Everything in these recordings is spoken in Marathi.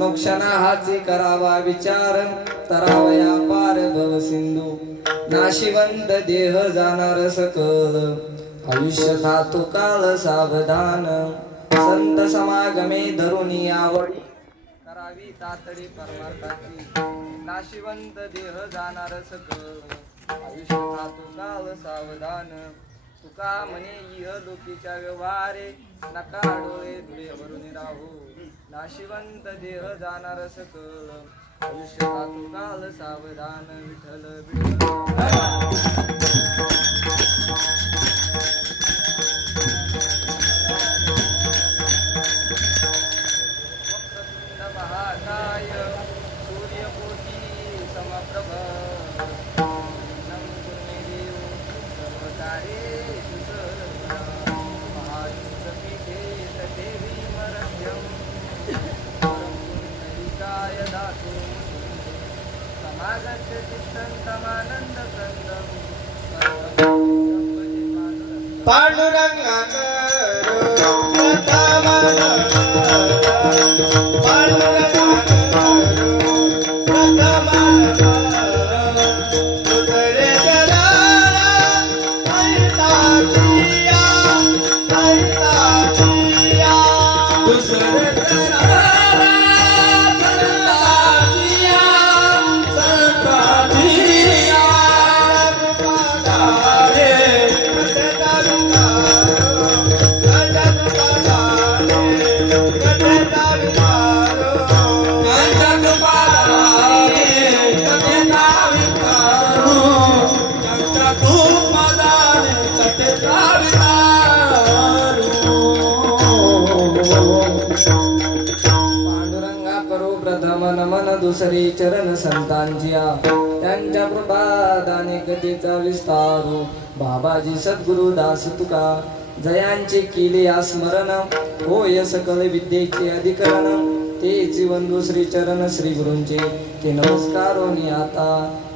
क्षणोक्षणा हाची करावा विचार, तरावया पार भव सिंधू. नाशिवंत देह जाणार सकल, आयुष्य खातो काल सावधान. संत समागमे धरुनी आवडी, करावी तातडी परमार्थाची. नाशिवंत देह जाणार सकल, आयुष्य खातो काल सावधान. तुका म्हणे इह लोकीच्या व्यवहारे, नका डोळे धुळे भरून राहू. नाशिवंत देह जाणार सकल, आयुष्य खातो काल सावधान. विठ्ठल विठ्ठल. वक्रतुंड महाकाय सूर्यकोटी समप्रभ, नमस्ते सर्वकार्येषु सर्वदा. महायुक्तपीठे तटे भीमरथ्यं, पुंडरीकाय दातुं समागच्छ चित्तं तमानन्दकन्दं. पांडुरंगा करो प्रथम दुसरे चरण संतांच्या, त्यांच्या प्रभादाने कथेचा विस्तारू. बाबाजी सद्गुरु दास तुका, जयांचे केले स्मरण. होय सकल विद्येचे अधिकरण, तेची वंदू श्री चरण श्री गुरूंचे. ते नमस्कारोनी आता.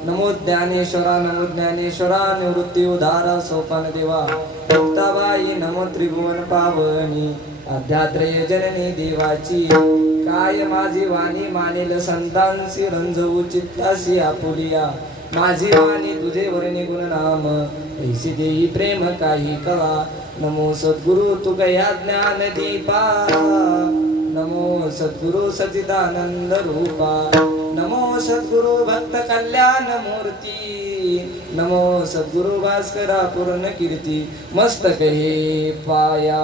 नमो ज्ञानेश्वरा नमो ज्ञानेश्वरा, निवृत्ती उधारा सोपान देवा. मुक्ताबाई नमो त्रिभुवन पावनी, अध्यात्रय जननी देवाची. काय माझी वाणी मानेल संतांसी, रंजवू चित्तासी आपुलिया. माझी वाणी तुझे वर्णी गुण नाम, ऐसी देई प्रेम काही कळा. नमो सद्गुरु तुगया ज्ञान दीपा, नमो सद्गुरु सच्चिदानंद रूपा. नमो सद्गुरु भक्त कल्याण मूर्ती, नमो सद्गुरु भास्करा पूर्ण कीर्ती. मस्तक हे पाया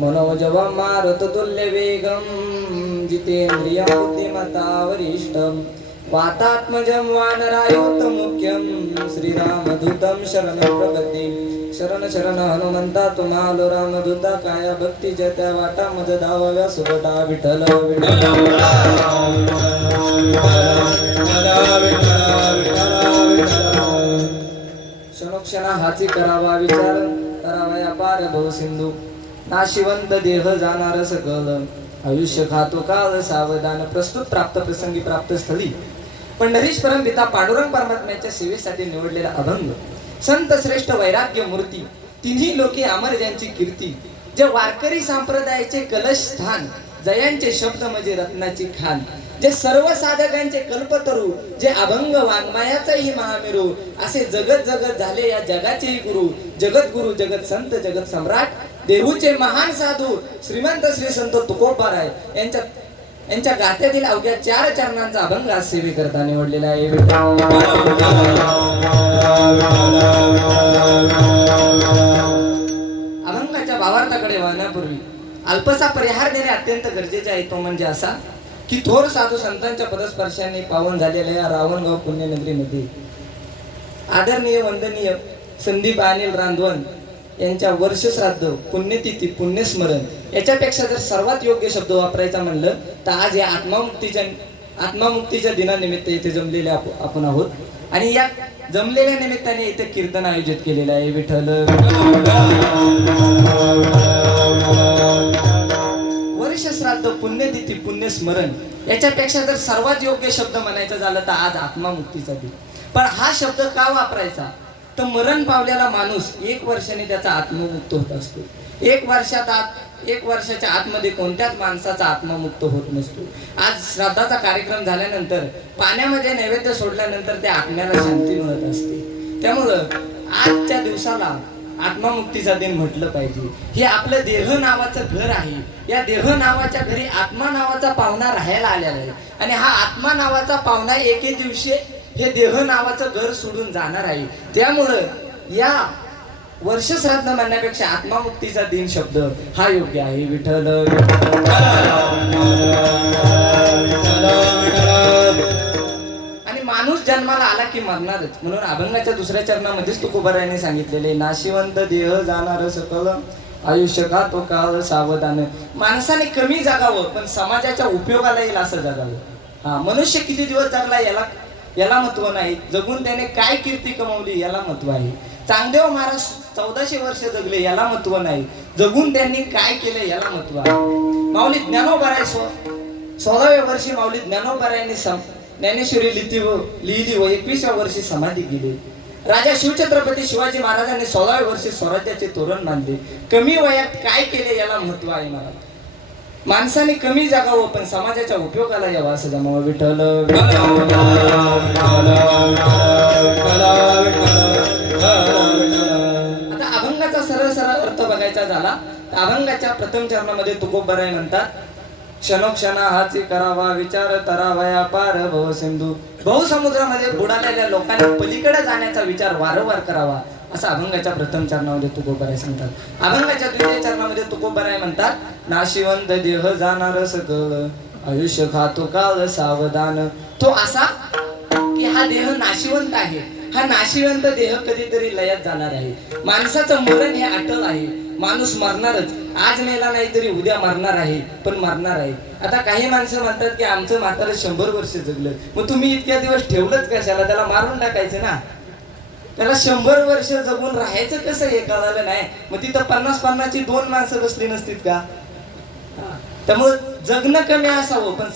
मनोजव मारुत तुल्य वेगम, जितेंद्रिय बुद्धिमता वरिष्ठम. वातात्मजं वानरायोत्तम मुख्यं, श्रीरामदूतं शरणं प्रपद्ये. शरण शरण हनुमंता तुम्हालो रामदूता, काया भक्ती जत्या वाटा मज धावाव्या सुभटा. विठ्ठल विठ्ठल. क्षणोक्षणा हाची करावा विचार, करावया पार भव सिंधू. नाशिवंत देह जाणार सकल, आयुष्य खातो काल सावधान. प्रस्तुत प्राप्त प्रसंगी प्राप्त स्थळी पंढरीश परमपिता पांडुरंग परमात्म्याच्या सेवेसाठी निवडलेला अभंग. संत श्रेष्ठ वैराग्य मूर्ती, तिन्ही लोके अमर ज्यांची कीर्ती. जे वारकरी संप्रदायाचे कलश स्थान, जयांचे शब्द म्हणजे रत्नाची खान. जे सर्व साधकांचे कल्पतरू, जे अभंग वाङ्मयाचाही महामेरू, असे जगत जगत झाले या जगाचेही गुरु, जगत गुरु, जगत संत, जगत सम्राट, देहूचे महान साधू श्रीमंत श्री संत तुकोबाराय यांच्या गात्यातील अवघ्या 4 चरणांचा अभंग आज सेवेकरता निवडलेला आहे. अभंगाच्या भावार्थाकडे वळण्यापूर्वी अल्पसा परिहार देणे अत्यंत गरजेचे आहे. तो म्हणजे असा की थोर साधू संतांच्या पदस्पर्शाने पावन झालेल्या या रावणगाव पुण्यनगरीमध्ये आदरणीय वंदनीय संदीप अनिल रांधवन यांच्या वर्षश्राद्ध, पुण्यतिथी, पुण्यस्मरण याच्यापेक्षा जर सर्वात योग्य शब्द वापरायचा म्हणलं तर आज या आत्मामुक्तीच्या दिनानिमित्त इथे जमलेले आपण आहोत. आणि या जमलेल्या निमित्ताने इथे कीर्तन आयोजित केलेलं आहे. विठ्ठल वर्षश्राद्ध, पुण्यतिथी, पुण्यस्मरण याच्यापेक्षा जर सर्वात योग्य शब्द म्हणायचा झालं तर आज आत्मामुक्तीचा दिन. पण हा शब्द का वापरायचा तर मरण पावलेला माणूस 1 वर्षाने त्याचा आत्ममुक्त होत असतो. 1 वर्षाच्या आतमध्ये कोणत्याच माणसाचा आत्ममुक्त होत नसतो. आज श्राद्धाचा कार्यक्रम झाल्यानंतर पाण्यामध्ये नैवेद्य सोडल्यानंतर त्या आत्म्याला शांती मिळत असते. त्यामुळं आजच्या दिवसाला आत्मामुक्तीचा दिन म्हटलं पाहिजे. हे आपलं देह नावाचं घर आहे. या देह नावाच्या घरी आत्मा नावाचा पाहुणा राहायला आलेला आहे. आणि हा आत्मा नावाचा पाहुणा एके दिवशी हे देह नावाचं घर सोडून जाणार आहे. त्यामुळं या वर्षश्राद्ध म्हणण्यापेक्षा आत्मामुक्तीचा दिन शब्द हा योग्य आहे. विठ्ठल आणि माणूस जन्माला आला की मरणारच. म्हणून अभंगाच्या 2ऱ्या चरणामध्येच तुकोबारायांनी सांगितलेले नाशिवंत देह जाणार सकल आयुष्य का तो काळ सावधान. माणसाने कमी जगावं पण समाजाच्या उपयोगाला येईल असं जगावं. मनुष्य किती दिवस जगला याला महत्व नाही, जगून त्याने काय कीर्ती कमवली याला महत्व आहे. चांगदेव महाराज 1400 वर्ष जगले याला महत्व नाही, जगून त्यांनी काय केले याला महत्व आहे. माऊली ज्ञानोबाराय 16व्या वर्षी माऊली ज्ञानोबारायांनी ज्ञानेश्वरी लिहिली व 21व्या वर्षी समाधी गेली. राजा शिवछत्रपती शिवाजी महाराजांनी 16व्या वर्षी स्वराज्याचे तोरण बांधले. कमी वयात काय केले याला महत्व आहे. मला माणसाने कमी जगावं पण समाजाच्या उपयोगाला यावं असं जमावं. विठ्ठल आता अभंगाचा सरळ अर्थ बघायचा झाला तर अभंगाच्या प्रथम चरणामध्ये तुकोबाराय म्हणतात क्षणोक्षणा हाची करावा विचार तरावया पार भव सिंधू. बहुसमुद्रामध्ये बुडालेल्या लोकांनी पलीकडे जाण्याचा विचार वारंवार करावा असं अभंगाच्या प्रथम चरणामध्ये तुकोबाराय सांगतात. अभंगाच्या 2ऱ्या चरणामध्ये तुकोबाराय म्हणतात नाशिवंत देह जाणार सकल आयुष्य खातो काळ सावधान. तो असा की हा देह नाशिवंत आहे. हा नाशिवंत देह कधीतरी लयात जाणार आहे. माणसाचं मरण हे अटल आहे. माणूस मरणारच. आज मेला नाही तरी उद्या मरणार आहे, पण मरणार आहे. आता काही माणसं म्हणतात की आमचं म्हातारं 100 वर्ष जगलं. मग तुम्ही इतक्या दिवस ठेवलंच कशाला? त्याला मारून टाकायचं ना. त्याला 100 वर्ष जगून राहायचं कसं हे कळालं नाही. मग तिथं 50-50ची 2 माणसं बसली नसतील का? त्यामुळे जगणं कमी असावं पण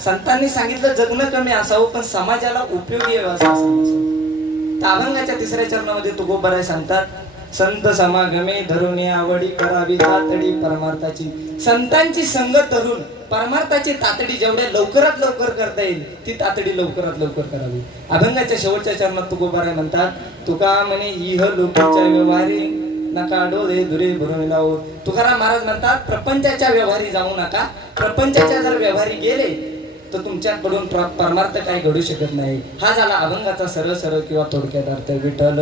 संतांनी सांगितलं जगणं कमी असावं पण समाजाला उपयोगी यावं असं सांगितलं. तर अभंगाच्या 3ऱ्या चरणामध्ये तुकोबाराय सांगतात संत समागमे धरून आवडी करावी तातडी परमार्थाची. संतांची संगत धरून परमार्थाची तातडी जेवढ्या लवकरात लवकर करता येईल ती तातडी लवकरात लवकर करावी. अभंगाच्या शेवटच्या चरणात तुकोबाराय म्हणतात तुका म्हणे इह लोकीच्या व्यवहारी नका डोळे दुरे भरून लावू. तुकाराम महाराज म्हणतात प्रपंचाच्या व्यवहारी जाऊ नका. प्रपंचाच्या जर व्यवहारी गेले तर तुमच्याकडून परमार्थ काही घडू शकत नाही. हा झाला अभंगाचा सरळ किंवा थोडक्यात अर्थ. विठ्ठल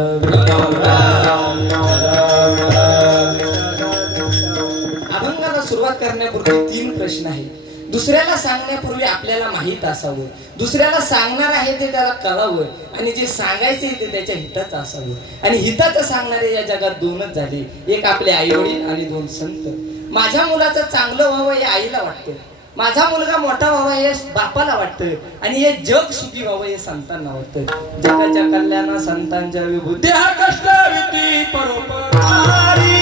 अभंगाला सुरुवात करण्यापूर्वी 3 प्रश्न आहेत. दुसऱ्याला सांगण्यापूर्वी आपल्याला माहित असावं, दुसऱ्याला सांगणार आहे ते त्याला कळावं आणि जे सांगायचे ते त्याच्या हिताचं असावं. आणि हिताचं सांगणारे या जगात 2च झाले, एक आपले आई वडील आणि 2 संत. माझ्या मुलाचं चांगलं व्हावं हे आईला वाटतं, माझा मुलगा मोठा व्हावा हे बापाला वाटतं आणि हे जग सुखी व्हावं हे संतांना वाटतं. जगाच्या कल्याणा संतांच्या विभूती हा कष्टविधी परोपकारी.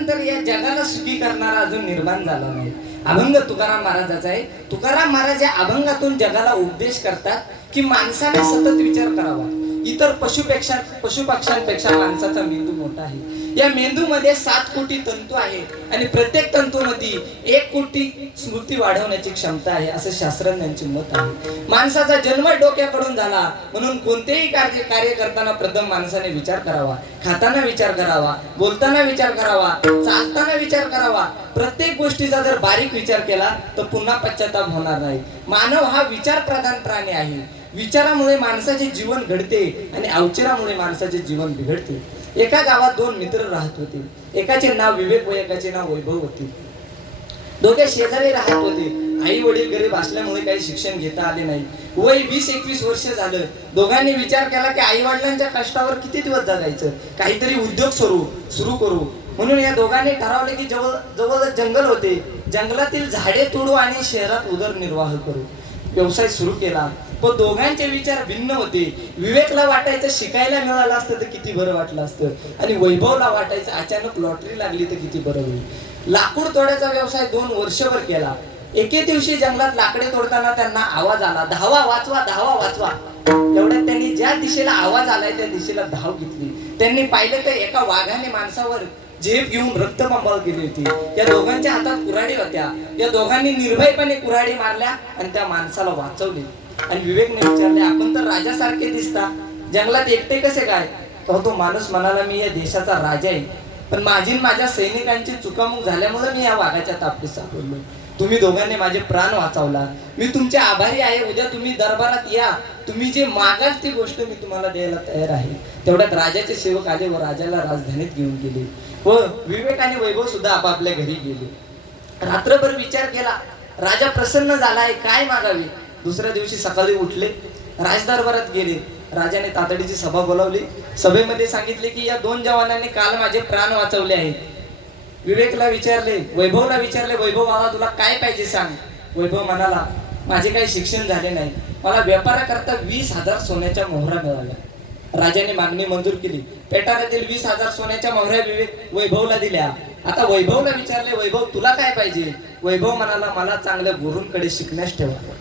त्याच्यानंतर या जगाला सुखी करणारा अजून निर्माण झाला नाही. अभंग तुकाराम महाराजाचा आहे. तुकाराम महाराज या अभंगातून जगाला उपदेश करतात की माणसाने सतत विचार करावा. इतर पशुपक्ष्यांपेक्षा माणसाचा मेंदू मोठा आहे. या मेंदूमध्ये 7 कोटी तंतू आहेत आणि प्रत्येक तंतूमध्ये 1 कोटी स्मृती वाढवण्याची क्षमता आहे असं शास्त्रज्ञांचे मत आहे. माणसाचा जन्म डोक्याकडून झाला म्हणून कोणतेही कार्य करताना प्रथम माणसाने विचार करावा. खाताना विचार करावा, बोलताना विचार करावा, चालताना विचार करावा. प्रत्येक गोष्टीचा जर बारीक विचार केला तर पुन्हा पश्चाताप होणार नाही. मानव हा विचार प्रधान प्राणी आहे. विचारामुळे माणसाचे जीवन घडते आणि अवचरामुळे माणसाचे जीवन बिघडते. एका गावात 2 मित्र राहत होते. एकाचे नाव विवेक व एकाचे नाव वैभव होते. दोघे शेजारी राहत होते. आई वडील गरीब असल्यामुळे काही शिक्षण घेता आले नाही. वय 20-21 वर्ष झालं. दोघांनी विचार केला की आई वडिलांच्या कष्टावर किती दिवस जगायचं, काहीतरी उद्योग सुरू करू. म्हणून या दोघांनी ठरवले की जवळ जंगल होते, जंगलातील झाडे तोडू आणि शहरात उदरनिर्वाह करू. व्यवसाय सुरू केला. पण दोघांचे विचार भिन्न होते. विवेकला वाटायचं शिकायला मिळालं असतं तर किती बरं वाटलं असतं आणि वैभवला वाटायचं अचानक लॉटरी लागली तर किती बरं होईल. लाकूड तोडायचा व्यवसाय 2 वर्षभर केला. एके दिवशी जंगलात लाकडे तोडताना त्यांना आवाज आला, धावा वाचवा, धावा वाचवा. एवढ्यात त्यांनी ज्या दिशेला आवाज आलाय त्या दिशेला धाव घेतली. त्यांनी पाहिलं तर एका वाघाने माणसावर झेप घेऊन रक्तबंबाळ केली होती. या दोघांच्या हातात कुऱ्हाडी होत्या. या दोघांनी निर्भयपणे कुऱ्हाडी मारल्या आणि त्या माणसाला वाचवले. आणि विवेकने विचारले, आपण तर राजासारखे दिसता, जंगलात एकटे कसे काय? तो माणूस म्हणाला, मी या देशाचा राजा आहे, पण माझ्या सैनिकांची चुकामुक झाल्यामुळे मी या वाघाच्या तापडीत सापडलो. तुम्ही दोघांनी माझे प्राण वाचवला, मी तुमचे आभारी आहे. उद्या तुम्ही दरबारात या, तुम्ही जे मागाल ती गोष्ट मी तुम्हाला द्यायला तयार आहे. तेवढ्यात राजाचे सेवक आले व राजाला राजधानीत घेऊन गेले व विवेक आणि वैभव सुद्धा आपापल्या घरी गेले. रात्रभर विचार केला. राजा प्रसन्न झालाय, काय मागावे? दुसऱ्या दिवशी सकाळी उठले, राजदरबारात गेले. राजाने तातडीची सभा बोलावली. सभेमध्ये सांगितले की या 2 जवानांनी काल माझे प्राण वाचवले आहेत. विवेकला विचारले, वैभवला विचारले, वैभव बाबा तुला काय पाहिजे सांग. वैभव म्हणाला, माझे काही शिक्षण झाले नाही, मला व्यापाराकरता 20,000 सोन्याच्या मोहरा मिळाल्या. राजाने मागणी मंजूर केली. पेटाऱ्यातील 20,000 सोन्याच्या मोहऱ्या वैभवला दिल्या. आता वैभवला विचारले, वैभव तुला काय पाहिजे? वैभव म्हणाला, मला चांगल्या गुरूंकडे शिकण्यास ठेवा.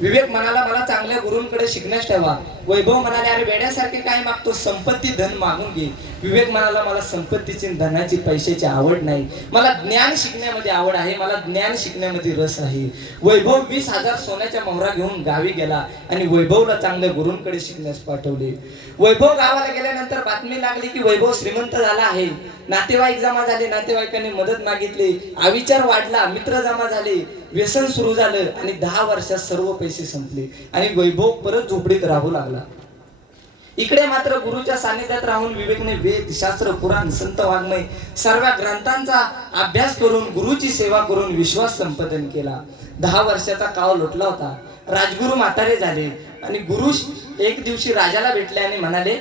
विवेक म्हणाला, मला चांगल्या गुरूंकडे शिकण्यास ठेवा. वैभव म्हणाले, अरे वेड्यासारखे काय मागतो, संपत्ती धन मागून घे. विवेक म्हणाला, मला संपत्तीची धनाची पैशाची आवड नाही, मला ज्ञान शिकण्यामध्ये आवड आहे, मला ज्ञान शिकण्यामध्ये रस आहे. वैभव 20,000 सोन्याच्या मोहरा घेऊन गावी गेला आणि वैभवला चांगल्या गुरूंकडे शिकण्यास पाठवले. वैभव गावाला गेल्यानंतर बातमी लागली की वैभव श्रीमंत झाला आहे. नातेवाईक जमा झाले, नातेवाईकांनी मदत मागितली, अविचार वाढला, मित्र जमा झाले, व्यसन सुरू झालं आणि 10 वर्षात सर्व पैसे संपले आणि वैभव परत झोपडीत राहू लागला. इकडे मात्र गुरुच्या सानिध्यात राहून विवेकने वेद, शास्त्र, पुराण, संत वाङ्मय सर्व ग्रंथांचा अभ्यास करून गुरुची सेवा करून विश्वास संपादन केला. 10 वर्षाचा काळ लोटला होता. राजगुरू म्हातारे झाले आणि गुरु एक दिवशी राजाला भेटले आणि म्हणाले,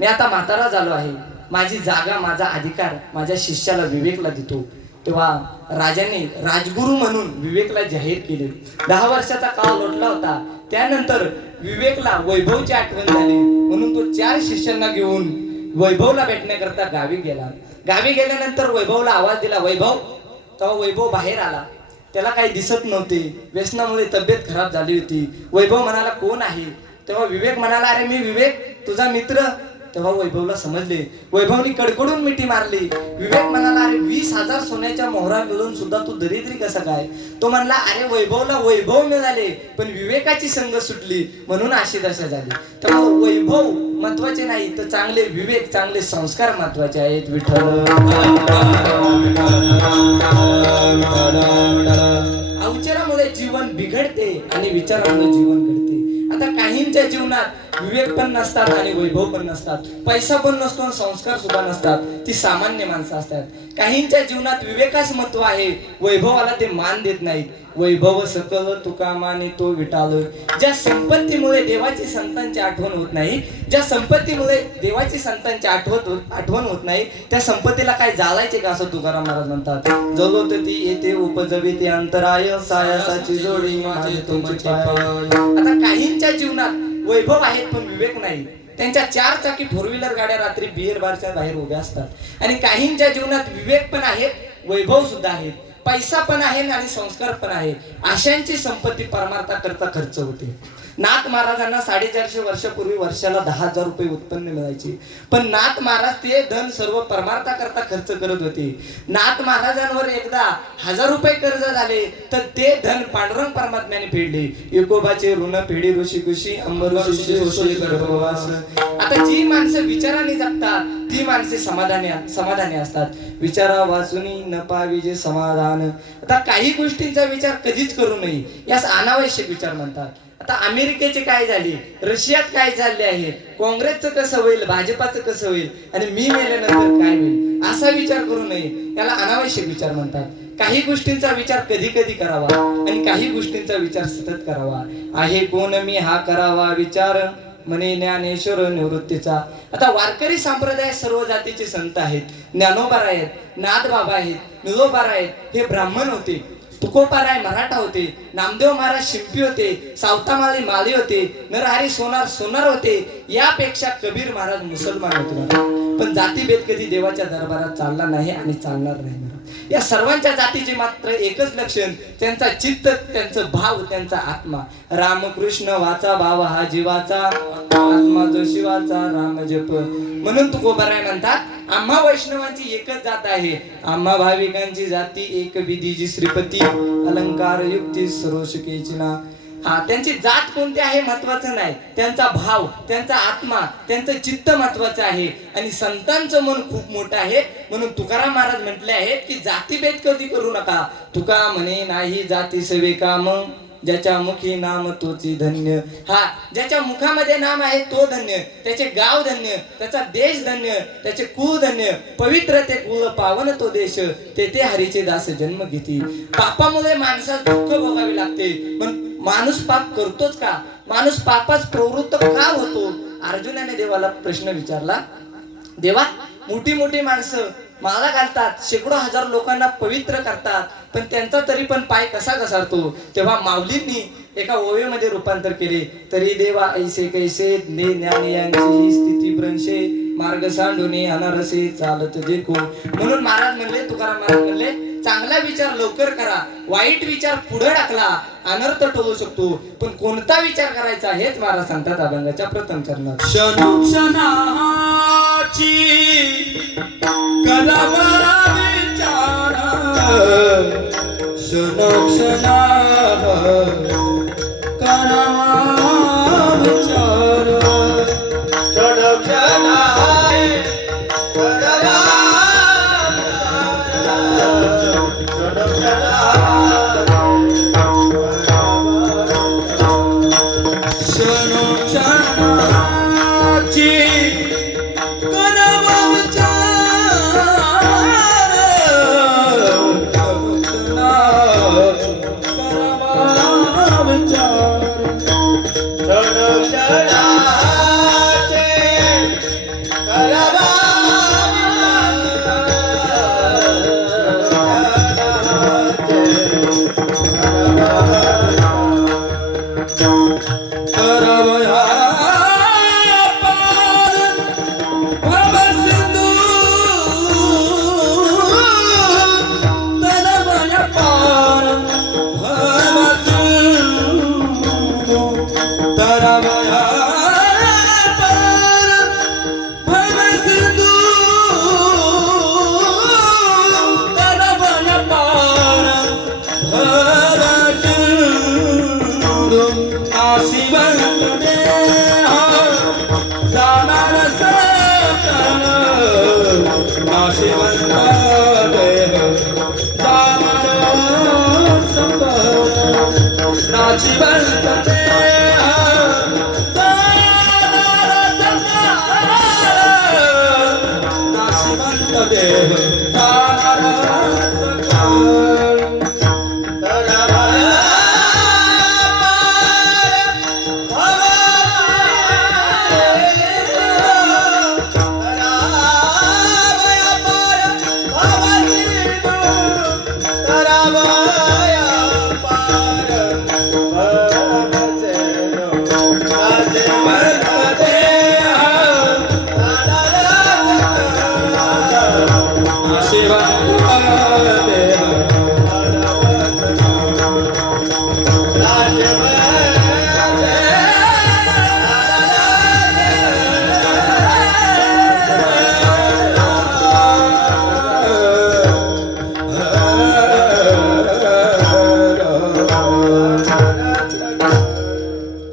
मी आता म्हातारा झालो आहे, माझी जागा, माझा अधिकार माझ्या शिष्याला विवेकला देतो. तेव्हा राजाने राजगुरू म्हणून विवेकला जाहीर केले. 10 वर्षाचा काळ लोटला होता. त्यानंतर विवेकला वैभवची आठवण झाली म्हणून तो 4 शिष्यांना घेऊन वैभवला भेटण्याकरता गावी गेला. गावी गेल्यानंतर वैभवला आवाज दिला, वैभव. तेव्हा वैभव बाहेर आला. त्याला काही दिसत नव्हते, व्यसनामुळे तब्येत खराब झाली होती. वैभव म्हणाला, कोण आहे? तेव्हा विवेक म्हणाला, अरे मी विवेक, तुझा मित्र. तेव्हा वैभवला समजले. वैभवनी कडकडून मिठी मारली. विवेक म्हणाला, अरे 20,000 सोन्याच्या मोहरा मिळून सुद्धा तू दरिद्री कसा काय? तो म्हणला, अरे वैभवला वैभव मिळाले पण विवेकाची संग सुटली म्हणून अशी दशा झाली. त्यामुळे वैभव महत्वाचे नाही तर चांगले विवेक, चांगले संस्कार महत्वाचे आहेत. विठ्ठल. अवचरामुळे जीवन बिघडते आणि विचारामुळे जीवन घडते. आता काहींच्या जीवनात विवेक पण नसतात आणि वैभव पण नसतात, पैसा पण नसतो आणि संस्कार सुद्धा नसतात, ती सामान्य माणसं असतात. काहींच्या जीवनात विवेकास महत्व आहे, वैभवाला ते मान देत नाहीत. वैभव सकल तुका माने तो विटाळ. ज्या संपत्तीमुळे देवाची संतांची आठवण होत नाही, ज्या संपत्तीमुळे देवाची संतांची आठवण होत नाही, त्या संपत्तीला काय जाळायचे का असं तुकाराम महाराज म्हणतात. जलोत ती येते उपजवी ते अंतराय, सायासाची जोडी माझे तुमचे पाय. आता काहींच्या जीवनात वैभव आहेत पण विवेक नाही. त्यांच्या 4 चाकी 4 व्हीलर गाड्या रात्री बिअर बारच्या बाहेर उभ्या असतात. आणि काहींच्या जीवनात विवेक पण आहे, वैभव सुद्धा आहे, पैसा पण आहे आणि संस्कार पण आहे. अशांची संपत्ती परमार्थाकरता खर्च होते. नाथ महाराजांना 450 वर्षापूर्वी वर्षाला 10,000 रुपये उत्पन्न मिळायचे, पण नाथ महाराज ते धन सर्व परमार्थाकरता खर्च करत होते. नाथ महाराजांवर एकदा 1000 रुपये कर्ज झाले, तर ते धन पांडुरंग परमात्म्याने फेडले. एकोबाचे ऋण फेडी ऋषी कुशी अंबर गर्भवास. आता जी माणसं विचाराने जगतात ती माणसे समाधानी असतात. विचारा वाचुनी न पाविजे समाधान. आता काही गोष्टींचा विचार कधीच करू नये, यास अनावश्यक विचार म्हणतात. आता अमेरिकेचे काय झाले, रशियात काय चालले आहे, काँग्रेसचं कसं होईल, भाजपाचं कसं होईल आणि मी मेल्यानंतर काय होईल, असा विचार करू नये, याला अनावश्यक विचार म्हणतात. काही गोष्टींचा विचार कधी कधी करावा आणि काही गोष्टींचा विचार सतत करावा. आहे कोण मी हा करावा विचार, म्हणे ज्ञानेश्वर निवृत्तीचा. आता वारकरी संप्रदाय सर्व जातीचे संत आहेत. ज्ञानोबा आहेत, नाथबाबा आहेत, निलोबा आहेत, हे ब्राह्मण होते. तुकोबाराय मराठा होते, नामदेव महाराज शिंपी होते, सावतामाळी माळी होते, नरहरी सोनार होते. यापेक्षा कबीर महाराज मुसलमान होते. पण जातीभेद कधी देवाच्या दरबारात चालला नाही आणि चालणार नाही. या सर्वांच्या जातीचे मात्र एकच लक्षण, त्यांचा चित्त, त्यांचं भाव, त्यांचा आत्मा. रामकृष्ण वाचा भाव हा जीवाचा, आत्मा जो शिवाचा राम जप. म्हणून तुकोबाराय म्हणतात, आम्हा वैष्णवांची एकच जात आहे, आम्हा भाविकांची जाती एक विधीची श्रीपती, अलंकार युक्ती सर्व शिकेची ना. हा, त्यांची जात कोणती आहे महत्वाचं नाही, त्यांचा भाव, त्यांचा आत्मा, त्यांचं चित्त महत्वाचं आहे. आणि संतांचं मन खूप मोठं आहे. म्हणून तुकाराम महाराज म्हटले आहेत की जातीभेद कधी करू नका. तुका म्हणे नाही जाती सवे काम, ज्याच्या मुखी नाम तोची धन्य. हा, ज्याच्या मुखामध्ये नाम आहे तो धन्य, त्याचे गाव धन्य, त्याचा देश धन्य, त्याचे कुळ धन्य. पवित्र ते कुळ, पावन तो देश, तेथे हरीचे दास जन्म घेती. पापामुळे माणसास दुःख भोगावे लागते, पण माणूस पाप करतोच का, माणूस पापास प्रवृत्त का होतो. अर्जुनाने देवाला प्रश्न विचारला, देवा मोठी मोठी माणसं माळा घालतात, शेकडो हजार लोकांना पवित्र करतात, पण त्यांचा तरी पण पाय कसा घसरतो. तेव्हा माऊलींनी एका ओवेमध्ये रूपांतर केले, तरी देवा ऐसे कैसे ने ज्ञानी यांची स्थिती भ्रंशे, मार्ग सांडूने अनारसे चालत देखो. म्हणून महाराज म्हणले, तुकाराम महाराज म्हणले, चांगला विचार लवकर करा, वाईट विचार पुढे टाकला अनर्थ टोलू शकतो. पण कोणता विचार करायचा हेच महाराज सांगतात अभंगाच्या प्रथम चरणात. क्षणाची कलवरा विचार, क्षणा कलवरा विचार, क्षणा पार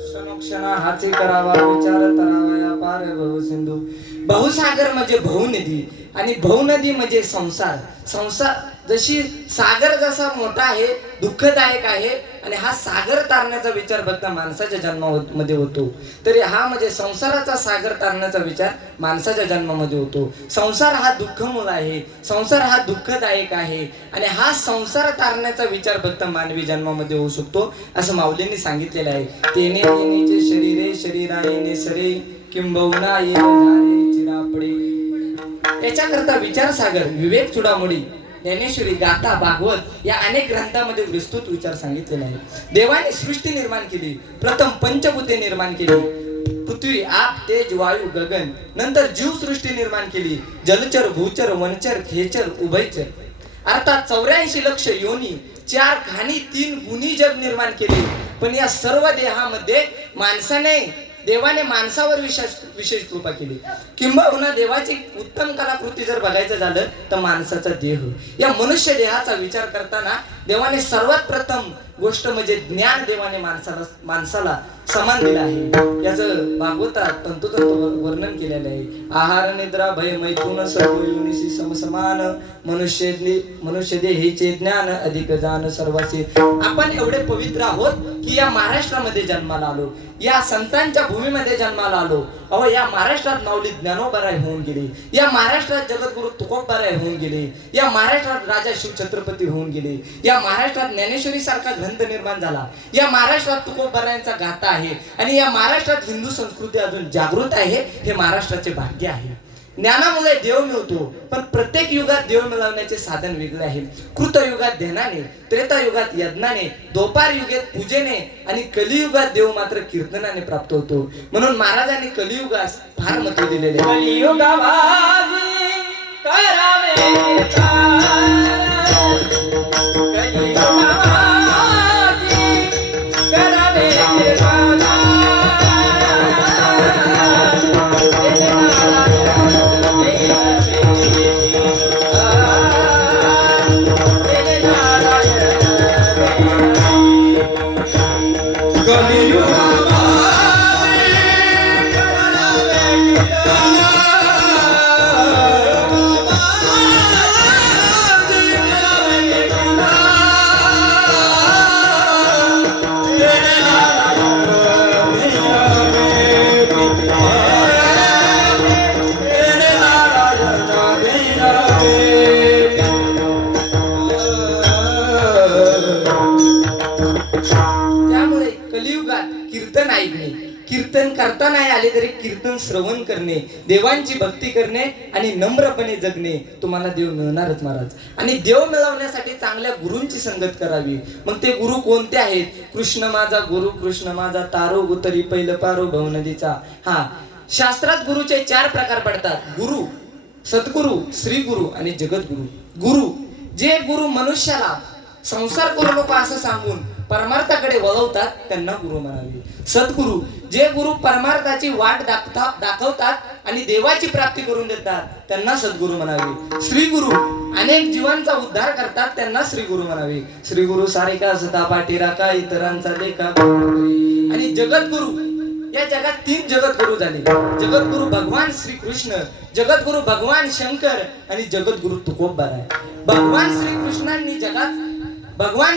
क्षणोक्षणा हाची करावा विचार तरावा या पार बहुसिंधू. बहुसागर म्हणजे बहुनदी आणि बहुनदी म्हणजे संसार. संसार जशी सागर जसा मोठा आहे, दुःखदायक आहे, आणि हा सागर तारण्याचा विचार फक्त माणसाच्या जन्मामध्ये होतो, तरी हा म्हणजे संसाराचा सागर तारण्याचा विचार माणसाच्या जन्मामध्ये होतो. संसार हा दुःखमूळ आहे, संसार हा दुःखदायक आहे, आणि हा संसार तारण्याचा विचार फक्त मानवी जन्मामध्ये होऊ शकतो असं माऊलींनी सांगितलेलं आहे. तेने येणेचे शरीरे शरीरा येणे सरे किंबहुना येणे झाले चिरापडे. याच्याकरता विचार सागर, विवेक चुडामोडी, ज्ञानेश्वरी, गाथा, भागवत या अनेक ग्रंथांमध्ये विस्तृत विचार सांगितलेले आहे. देवाने सृष्टी निर्माण केली, प्रथम पंचभूते निर्माण केली, पृथ्वी, आप, तेज, वायू, गगन. नंतर जीवसृष्टी निर्माण केली, जलचर, भूचर, वनचर, खेचर, उभयचर. अर्थात 84 लक्ष योनी, 4 खाणी, 3 गुणी जग निर्माण केले. पण या सर्व देहामध्ये देवाने माणसावर विशेष कृपा केली. किंबहुना देवाची उत्तम कलाकृती जर बघायचं झालं तर माणसाचा देह. या मनुष्य देहाचा विचार करताना देवाने सर्वात प्रथम गोष्ट म्हणजे ज्ञान देवाने माणसाला समान दिलं आहे. याचं भागवतात तंतोतंत वर्णन केलेलं आहे. आहार निद्रा भय मैथुन सर्व योनिसी समसमान, मनुष्य देहीचे ज्ञान अधिक जाण सर्वांचे. आपण एवढे पवित्र आहोत की या महाराष्ट्रामध्ये जन्माला आलो, या संतांच्या भूमीमध्ये जन्माला आलो. अहो, या महाराष्ट्रात माऊली ज्ञानोबाराय होऊन गेले, या महाराष्ट्रात जगद्गुरु तुकोबाराय होऊन गेले, या महाराष्ट्रात राजा शिव छत्रपती होऊन गेले, या महाराष्ट्रात ज्ञानेश्वरी सारखा ग्रंथ निर्माण झाला, या महाराष्ट्रात तुकोबारायांचा गाथा आहे, आणि या महाराष्ट्रात हिंदू संस्कृती अजून जागृत आहे. हे महाराष्ट्राचे भाग्य आहे. ज्ञानामुळे देव मिळतो, पण प्रत्येक युगात देव मिळवण्याचे साधन वेगळे आहे. कृतयुगात ध्यानाने, त्रेतायुगात यज्ञाने, द्वापार युगात पूजेने, आणि कलियुगात देव मात्र कीर्तनाने प्राप्त होतो. म्हणून महाराजांनी कलियुगास फार महत्त्व दिलेले आहे. कलियुगावादी करावे कीर्तन, कलियुगावादी करावे कीर्तन. त्यामुळे कलियुगात कीर्तन ऐकणे, कीर्तन करता नाही आले तरी कीर्तन श्रवण करणे, देवांची भक्ती करणे आणि नम्रपणे जगणे, तुम्हाला देव मिळणारच महाराज. आणि देव मिळवण्यासाठी चांगल्या गुरूंची संगत करावी. मग ते गुरु कोणते आहेत? कृष्ण माझा गुरु, कृष्ण माझा तारो, उतरी पहिलं पारो भवनदीचा. हा, शास्त्रात गुरुचे 4 प्रकार पडतात: गुरु, सद्गुरु, श्री गुरु आणि जगद्गुरु. गुरु, जे गुरु मनुष्याला संसार करू नको असं सांगून परमार्थाकडे वळवतात त्यांना गुरु म्हणावे. सद्गुरु, जे गुरु परमार्थाची वाट दाखवतात आणि देवाची प्राप्ती करून देतात त्यांना सद्गुरु म्हणावे. श्री गुरु, अनेक जीवांचा उद्धार करतात त्यांना श्री गुरु म्हणावे. श्री गुरु सारिका सदा पाठी राखा, इतरांचा लेखा. आणि जगद्गुरु, या जगात 3 जगद्गुरु झाले: जगद्गुरु भगवान श्री कृष्ण, जगद्गुरु भगवान शंकर आणि जगद्गुरु तुकोबाराय. भगवान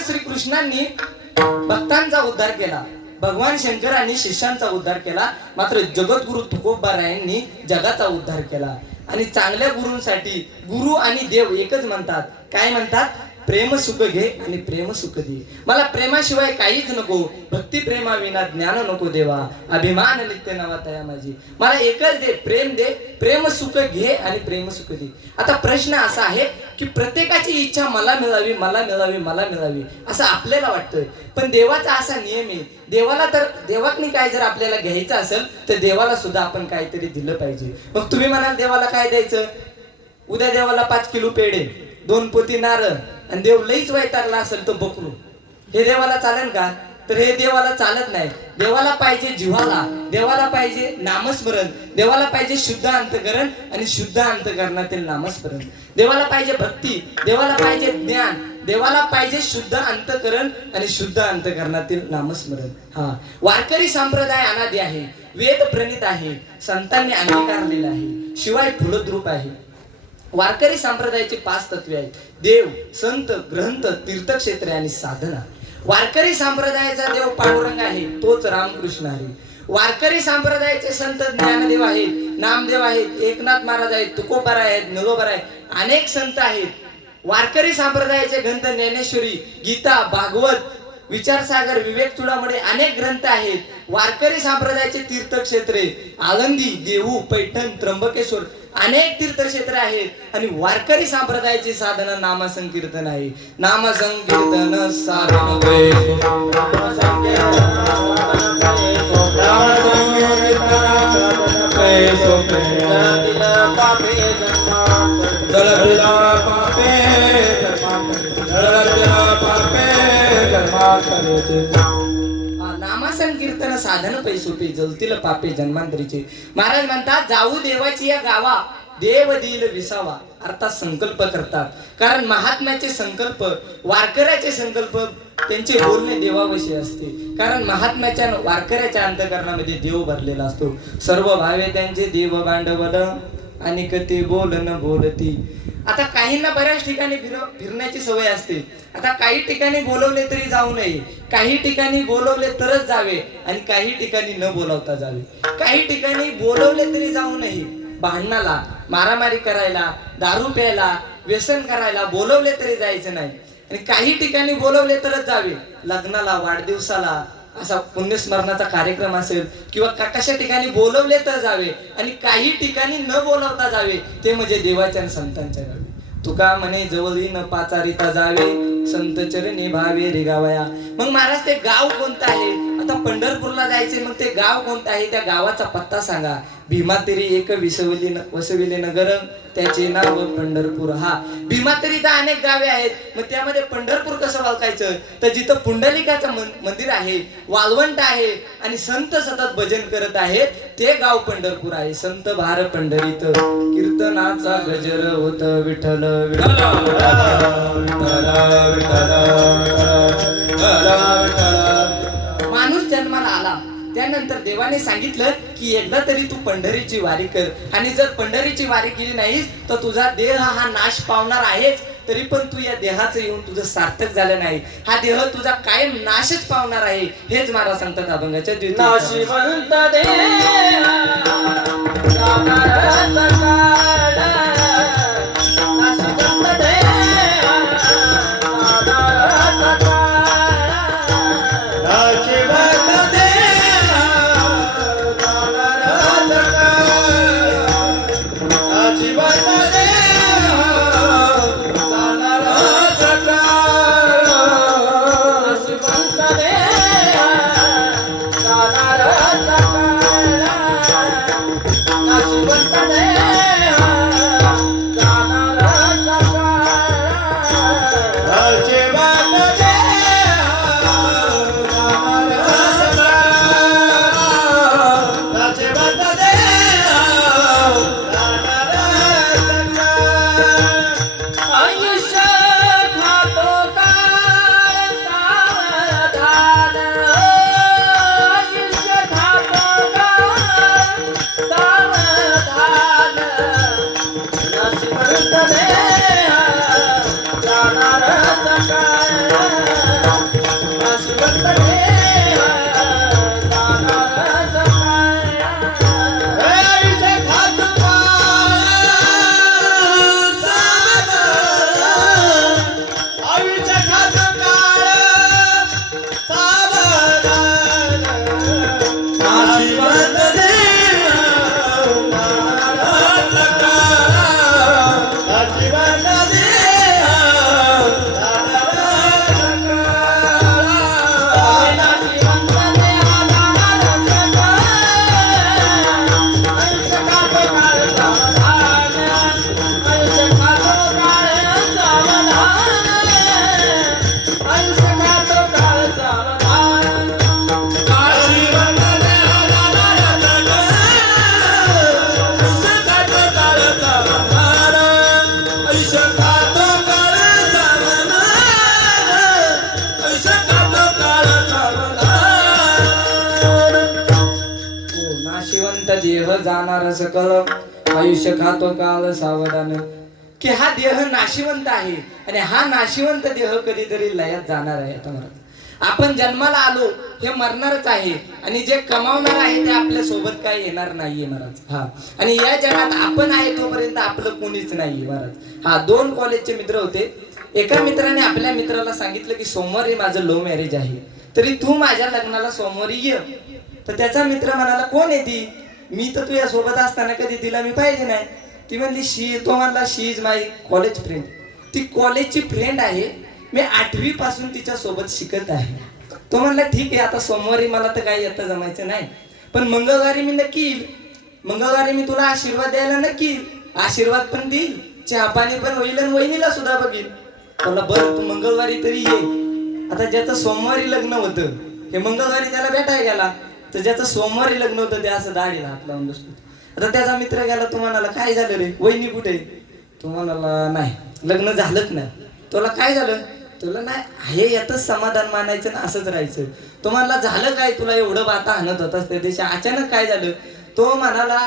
श्रीकृष्णांनी भक्तांचा उद्धार केला, भगवान शंकरांनी शिष्यांचा उद्धार केला, मात्र जगद्गुरु तुकोबारायांनी जगाचा उद्धार केला. आणि चांगल्या गुरूंसाठी गुरु आणि देव एकच म्हणतात. काय म्हणतात? प्रेम सुख घे आणि प्रेम सुख दे. मला प्रेमाशिवाय काहीच नको, भक्ती प्रेमा विना ज्ञान नको देवा, अभिमान नित्य नवा तया माझी. मला एकच दे, प्रेम दे, प्रेम सुख घे आणि प्रेम सुख दे. आता प्रश्न असा आहे की प्रत्येकाची इच्छा मला मिळावी, मला मिळावी, मला मिळावी असं आपल्याला वाटतं, पण देवाचा असा नियम आहे. देवातनी काय जर आपल्याला घ्यायचं असेल तर देवाला सुद्धा आपण काहीतरी दिलं पाहिजे. मग तुम्ही म्हणाल देवाला काय द्यायचं? उद्या देवाला 5 किलो पेढे, 2 पोती नारळ आणि देव लईच वैतागला असेल तर बकरू, हे देवाला चालेल का? तर हे देवाला चालत नाही. देवाला पाहिजे जिव्हाळा, देवाला पाहिजे नामस्मरण, देवाला पाहिजे शुद्ध अंतकरण आणि शुद्ध अंतकरणातील नामस्मरण. देवाला पाहिजे भक्ती, देवाला पाहिजे ज्ञान, देवाला पाहिजे शुद्ध अंतकरण आणि शुद्ध अंतकरणातील नामस्मरण. हा वारकरी संप्रदाय अनादी आहे, वेद प्रणित आहे, संतांनी अंगीकारलेला आहे, शिवाय फुलद्रूप आहे. वारकरी संप्रदायाची 5 तत्वे आहेत: देव, संत, ग्रंथ, तीर्थक्षेत्रे आणि साधना. वारकरी संप्रदायाचा देव पांडुरंग आहे, तोच रामकृष्ण आहे. वारकरी संप्रदायाचे संत ज्ञानदेव आहेत, नामदेव आहेत, एकनाथ महाराज आहेत, तुकोबार आहेत, नलोबार आहेत, अनेक संत आहेत. वारकरी संप्रदायाचे ग्रंथ ज्ञानेश्वरी, गीता, भागवत, विचारसागर, विवेक चुडामणी अनेक ग्रंथ आहेत. वारकरी संप्रदायाचे तीर्थक्षेत्रे आळंदी, देहू, पैठण, त्र्यंबकेश्वर अनेक तीर्थक्षेत्र आहेत. आणि वारकरी संप्रदायाची साधना नामसंकीर्तन आहे. नामसंकीर्तन साधन नामसंकीर्तन साधन पैसोपे जलतील पापे जन्मांतरीचे. महाराज म्हणतात जाऊ देवाची या गावा, देव देईल विसावा. अर्थात संकल्प करतात, कारण महात्म्याचे संकल्प, वारकऱ्याचे संकल्प, त्यांचे बोलणे देवाविषयी असते. कारण महात्म्याच्या वारकऱ्याच्या अंतकरणामध्ये देव भरलेला असतो. सर्व भावे त्यांचे देव भांडवल आणि कथे बोलन बोलती. आता काहींना बऱ्याच ठिकाणी फिरण्याची सवय असते. आता काही ठिकाणी बोलवले तरी जाऊ नये, काही ठिकाणी बोलवले तरच जावे आणि काही ठिकाणी न बोलवता जावे. काही ठिकाणी बोलवले तरी जाऊ नये, भांडणाला, मारामारी करायला, दारू प्यायला, व्यसन करायला बोलवले तरी जायचं नाही. आणि काही ठिकाणी बोलवले तरच जावे, लग्नाला, वाढदिवसाला, असा पुण्यस्मरणाचा कार्यक्रम असेल किंवा कशा ठिकाणी बोलवले तर जावे आणि काही ठिकाणी न बोलवता जावे, ते म्हणजे देवाच्या आणि संतांच्या गावी. तुका म्हणे जवळी न पाचारिता जावे, संत चरणी भावे रे गावया. मग महाराज ते गाव कोणतं आहे? आता पंढरपूरला जायचे, मग ते गाव कोणतं आहे? त्या गावाचा पत्ता सांगा. भीमातिरी एक वसविले नगर, त्याचे नाव पंढरपूर. हा भीमातिरीचा अनेक गावे आहेत, मग त्यामध्ये पंढरपूर कसं ओळखायचं? तर जिथं पुंडलिकाचं मंदिर आहे, वाळवंट आहे आणि संत सतत भजन करत आहेत, ते गाव पंढरपूर आहे. संत भार पंढरीत कीर्तनाचा गजर होत विठ्ठल माणूस जन्माला आला त्यानंतर देवाने सांगितलं की एकदा तरी तू पंढरीची वारी कर, आणि जर पंढरीची वारी केली नाहीस तर तुझा देह हा नाश पावणार आहेच. तरी पण तू या देहाचं येऊन तुझं सार्थक झालं नाही, हा देह तुझा कायम नाशच पावणार आहे. हेच महाराज सांगतात अभंगाच्या नाशिवंत आयुष्य खातो काळ सावधान नाशिवंत देह जाणाऱ्याचं ग आयुष्य खातो काळ सावधान आयुष्य खातो काळ सावधान आयुष्य खातो काळ सावधान हो, नाशिवंत देह जाणार सकल आयुष्य खातो काल सावधान. की हा देह नाशिवंत आहे आणि हा नाशिवंत देह कधीतरी लयात जाणार आहे. आता महाराज आपण जन्माला आलो हे मरणारच आहे आणि जे कमावणार आहे ते आपल्या सोबत काय येणार नाहीये महाराज. हा, आणि या जगात आपण आहे तोपर्यंत आपलं कोणीच नाहीये महाराज. हा, 2 कॉलेजचे मित्र होते. एका मित्राने आपल्या मित्राला सांगितलं की सोमवारी माझं लव्ह मॅरेज आहे, तरी तू माझ्या लग्नाला सोमवारी ये. तर त्याचा मित्र म्हणाला कोण आहे ती? मी तर तुझ्या सोबत असताना कधी तिला मी पाहिजे नाही. ती म्हणली तो म्हणला शी इज माय कॉलेज फ्रेंड. ती कॉलेजची फ्रेंड आहे, मी 8वी पासून तिच्या सोबत शिकत आहे. तो म्हणला ठीक आहे, आता सोमवारी मला तर काही येतं जमायचं नाही, पण मंगळवारी मी नक्की येईल. मंगळवारी मी तुला आशीर्वाद द्यायला नक्की येईल, आशीर्वाद पण देईल, चहा पाणी पण होईल आणि वहिनीला सुद्धा बघील. मला बरं तू मंगळवारी तरी ये. आता ज्याचं सोमवारी लग्न होतं हे मंगळवारी त्याला भेटायला गेला, तर ज्याचं सोमवारी लग्न होतं ते असं दाढीला हात लावून बसतो. आता त्याचा मित्र गेला, तो म्हणाला काय झालं रे, वहिनी कुठे? तो म्हणाला नाही, लग्न झालंच नाही. तुला काय झालं? तुला नाही हे यातच समाधान मानायचं ना असंच राहायचं. तो म्हणाला झालं काय, तुला एवढं बाता आणत होतास त्या दिवशी, अचानक काय झालं? तो म्हणाला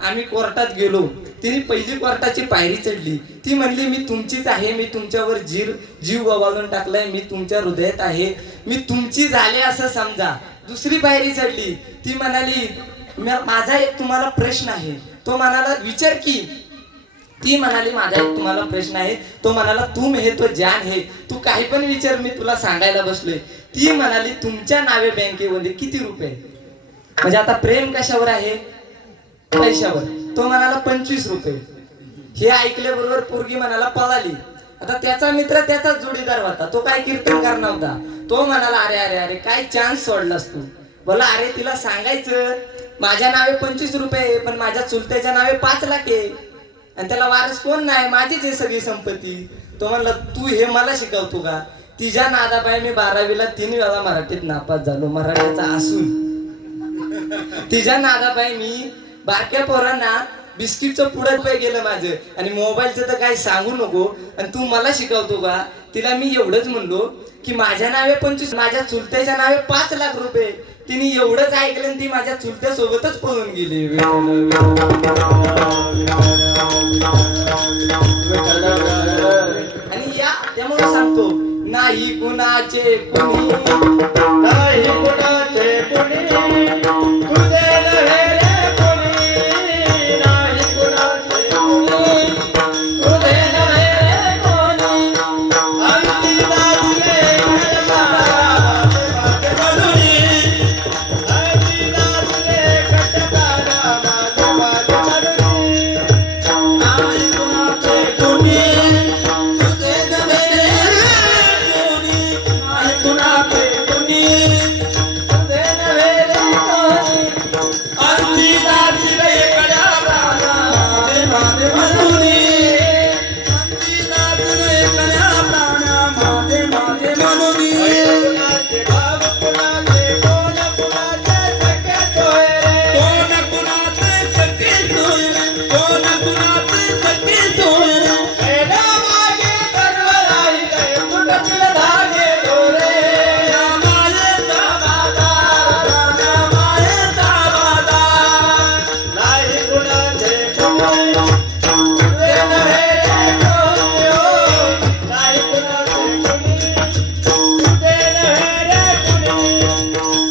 आम्ही कोर्टात गेलो, तिने पहिली कोर्टाची पायरी चढली, ती म्हणली मी तुमचीच आहे, मी तुमच्यावर जीव गवाळून टाकलाय, मी तुमच्या हृदयात आहे, मी तुमची झाले असं समजा. दुसरी पायरी चढली, ती म्हणाली माझा एक तुम्हाला प्रश्न आहे. तो म्हणाला विचार की. ती म्हणाली माझा एक तुम्हाला प्रश्न आहे. तो म्हणाला तुम हे तो जान हे, तू काही पण विचार, मी तुला सांगायला बसलोय. ती म्हणाली तुमच्या नावे बँकेमध्ये किती रुपये? म्हणजे आता प्रेम कशावर आहे? पैशावर. तो म्हणाला 25 रुपये. हे ऐकल्याबरोबर पोरगी म्हणाला पळाली. आता त्याचा मित्र त्याचाच जोडीदार होता, तो काय कीर्तनकार नव्हता. तो म्हणाला अरे अरे अरे काय चान्स सोडलास तू. बोला अरे तिला सांगायचं माझ्या नावे 25 रुपये, पण माझ्या चुलत्याच्या नावे 5 लाख आहे आणि त्याला वारस कोण नाही, माझीच आहे सगळी संपत्ती. तो म्हणला तू हे मला शिकवतो का? तिच्या नादापायी मी 12वीला 3 वेळा मराठीत नापास झालो, मराठीचा असून. तिच्या नादापायी मी बारक्या पोरांना बिस्किटचं पुढं रुपये गेलं माझं, आणि मोबाईलचं तर काही सांगू नको. आणि तू मला शिकवतो का? तिला मी एवढंच म्हणलो की माझ्या नावे 25, माझ्या चुलत्याच्या नावे 5 लाख रुपये. तिने एवढंच ऐकलं आणि ती माझ्या चुलत्या सोबतच पळून गेली. आणि या त्यामुळे सांगतो नाही कुणाचे कुणी, नाही कुणाचे कुणी, तुझे नव्हे रे कोणी. नाही कुणाचे कुणी, तुझे नव्हे रे कोणी. अंती दादुले खटकारा माझे अंती दादुले खटकारा माझे नाही कुणाचे कुणी, तुझे नव्हे रे कोणी. नाही कुणाचे कुणी, तुझे नव्हे रे कोणी. अंती दादुले कडा प्राणा माझे म्हणूनी. अंती दादुले कडा प्राणा माझे म्हणूनी. कुणाचे भाव कुणाचे, कोण कुणाचे सखे सोय रे. कोण कुणाचे सखे सोय रे. कोण कुणाचे सखे सोय रे. एका मागे सर्व राहिले कुटुंब धागे दोरे. या मायेचा बाजार, राजा मायेचा बाजार. नाही कुणाचे कुणी, तुझे नव्हे रे कोणी. नाही कुणाचे कुणी, तुझे नव्हे रे कुणी.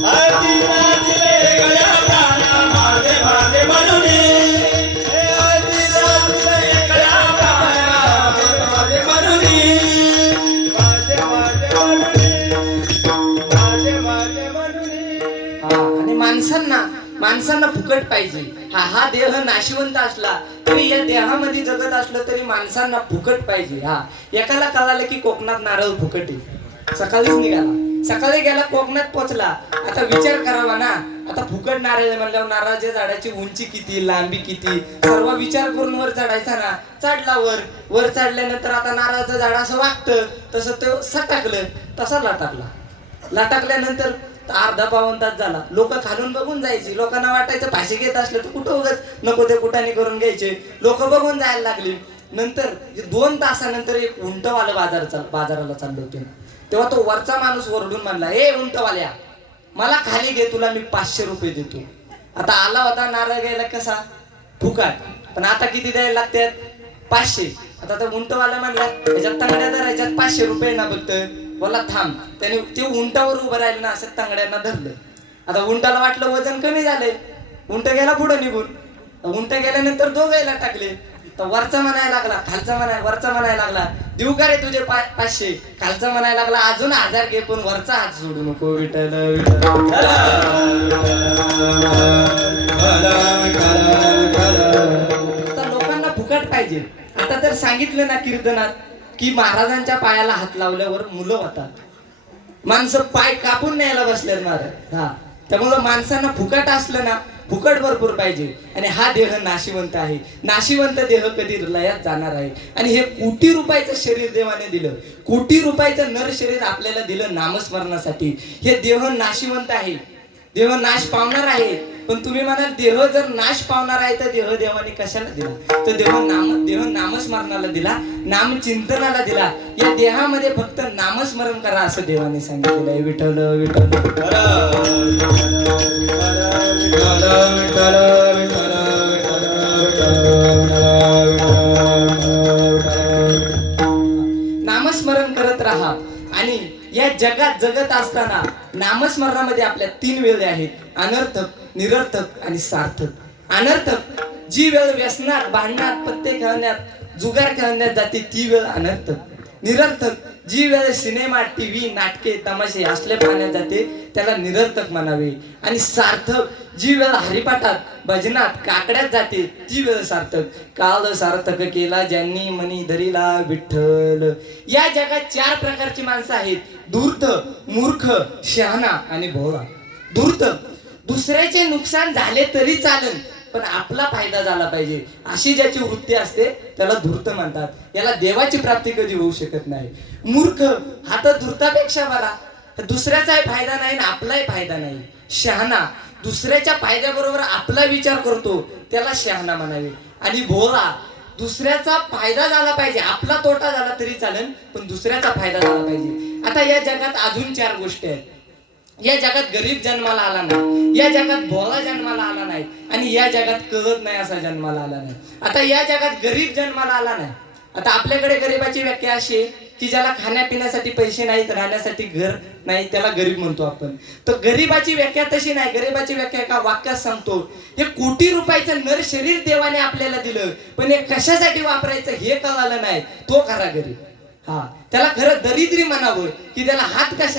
अंती दादुले गळ्या प्राणा माझे म्हणूनी. हे अंती दादुले गळ्या प्राणा माझे म्हणूनी. माझे म्हणूनी. माझे म्हणूनी. हा, आणि माणसांना फुकट पाहिजे. हा देह नाशिवंत असला तरी या देहामध्ये जगत असलं तरी माणसांना फुकट पाहिजे. हा, एकाला कळालं की कोकणात नारळ फुकट आहे, सकाळीच निघाला, सकाळी गेला कोकणात पोचला. आता विचार करावा ना, आता फुकट नारळ म्हणल्यावर नारळाच्या झाडाची उंची किती, लांबी किती, सर्व विचार करून वर चढायचा ना. चढला वर चढल्यानंतर आता नारळाचं झाड असं वागतं, तसं तो सटकलं, तसा लाटाकल्यानंतर अर्धा पाऊण तास झाला. लोक खालून बघून जायची. लोकांना वाटायचं भाषे घेत असलं तर कुठं उगाच नको ते कुठाने करून घ्यायचे. लोक बघून जायला लागली. नंतर 2 तासानंतर एक उंटवाला बाजाराला चाललो होतो. तेव्हा तो वरचा माणूस ओरडून म्हणला, ए उंटवाल्या, मला खाली घे, तुला मी 500 रुपये देतो. आता आला होता नारळ घ्यायला कसा, फुकाट, पण आता किती द्यायला लागतात, 500. आता तो उंटवाला म्हणला, याच्यात तंगड्या धरायच्यात, 500 रुपये ना बघत. बोला थांब. त्याने ते उंटावर उभं राहिलं ना, असं तंगड्यांना धरलं. आता उंटाला वाटलं वजन कमी झालंय, उंट गेला पुढे निघून. उंट गेल्यानंतर दोघायला टाकले. तर वरचा म्हणायला लागला, वरचा म्हणायला लागला, देऊ का रे तुझे 500. खालचा म्हणायला लागला, अजून 1000 घे, पण वरचा हात सोडू नको. विठ्ठल आता लोकांना फुकट पाहिजे. आता तर सांगितलं ना कीर्तनात की महाराजांच्या पायाला हात लावल्यावर मुलं होतात. माणसं पाय कापून न्यायला बसले महाराज. हा, त्यामुळं माणसांना फुकट असलं ना, फुकट भरपूर पाहिजे. आणि हा देह नाशिवंत आहे. नाशिवंत देह कधी लयात जाणार आहे. आणि हे कोटी रुपयाचं शरीर देवाने दिलं, कोटी रुपयाचं नर शरीर आपल्याला दिलं नामस्मरणासाठी. हे देह नाशिवंत आहे, देह नाश पावणार आहे. पण तुम्ही म्हणाल देह जर नाश पावणार आहे तर देह देवाने कशाला दिला? तर देह नामस्मरणाला दिला, नामचिंतनाला दिला. या देहामध्ये फक्त नामस्मरण करा असं देवाने सांगितलेलं आहे. विठ्ठल विठ्ठल नामस्मरण करत राहा. आणि या जगात जगत असताना नामस्मरणामध्ये आपल्या 3 वेळ आहेत, अनर्थक, निरर्थक आणि सार्थक. अनर्थक, जी वेळ व्यसनात, भांडणात, पत्ते खेळण्यात, जुगार खेळण्यात जाते ती वेळ अनर्थक. निरर्थक, जी वेळ सिनेमा, टीव्ही, नाटके, तमाशे असले पाहण्यात जाते त्याला निरर्थक म्हणावे. आणि सार्थक, जी वेळ हरिपाठात, भजनात, काकड्यात जाते ती वेळ सार्थक. काल सार्थक केला ज्यांनी मनी धरिला विठ्ठल. या जगात 4 प्रकारची माणसं आहेत, धूर्त, मूर्ख, शहाणा आणि भोळा. धूर्त, दुसऱ्याचे नुकसान झाले तरी चालेल पण आपला फायदा झाला पाहिजे अशी ज्याची वृत्ती असते त्याला धूर्त म्हणतात. याला देवाची प्राप्ती कधी होऊ शकत नाही. मूर्ख, हा तर धूर्तापेक्षा बरा, दुसऱ्याचाही फायदा नाही आणि आपलाही फायदा नाही. शहाणा, दुसऱ्याच्या फायद्याबरोबर आपला विचार करतो त्याला शहाणा म्हणावे. आणि भोळा, दुसऱ्याचा फायदा झाला पाहिजे, आपला तोटा झाला तरी चालेल पण दुसऱ्याचा फायदा झाला पाहिजे. आता या जगात अजून 4 गोष्टी आहेत. या जगात गरीब जन्माला आला नाही, या जगात भोळा जन्माला आला नाही आणि या जगात कळत नाही असा जन्माला आला नाही. आता या जगात गरीब जन्माला आला नाही. आता आपल्याकडे गरीबाची व्याख्या अशी आहे की ज्याला खाण्यापिण्यासाठी पैसे नाहीत, राहण्यासाठी घर नाही, त्याला गरीब म्हणतो आपण. तर गरीबाची व्याख्या तशी नाही. गरीबाची व्याख्या एका वाक्यात सांगतो, हे कोटी रुपयाचं नर शरीर देवाने आपल्याला दिलं पण हे कशासाठी वापरायचं हे कळालं नाही, तो खरा गरीब. हा, त्याला खरं दरिद्री म्हणावं की त्याला हात कशा